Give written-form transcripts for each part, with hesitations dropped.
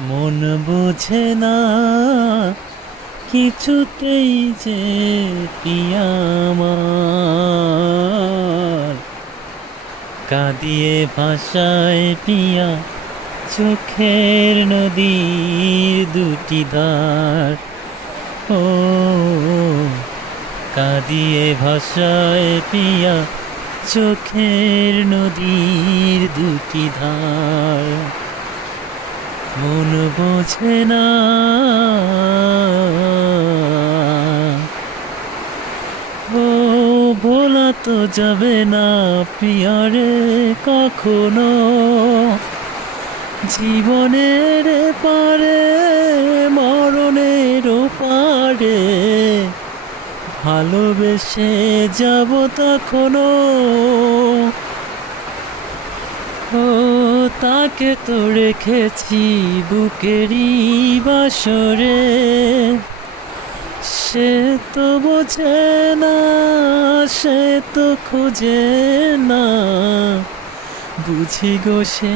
মন বোঝে না কিছুতেই যে পিয়া আমার, কাঁদিয়ে ভাষায় পিয়া চোখের নদীর দুটি ধার। ও কাঁদিয়ে ভাষায় পিয়া চোখের নদীর দুটি ধার। মন বোঝে না ও ভোলা তো যাবে না প্রিয়ারে কখনো, জীবনের পারে মরণের পারে ভালোবেসে যাব তখনো। ও তাকে তো রেখেছি বুকেরই বাসরে, সে তো বোঝে না, সে তো খোঁজে না, বুঝি গো সে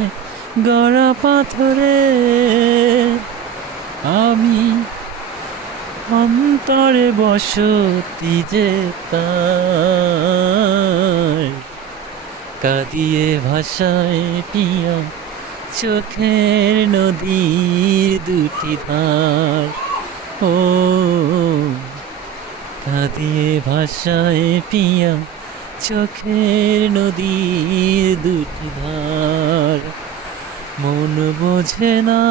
গড়া পাথরে। আমি অন্তরে বসতি যে তার, কাঁদিয়ে ভাষায় পিয়া চোখের নদীর দুটি ধার। ও কাঁদিয়ে ভাষায় পিয়া চোখের নদীর দুটি ধার। মন বোঝে না।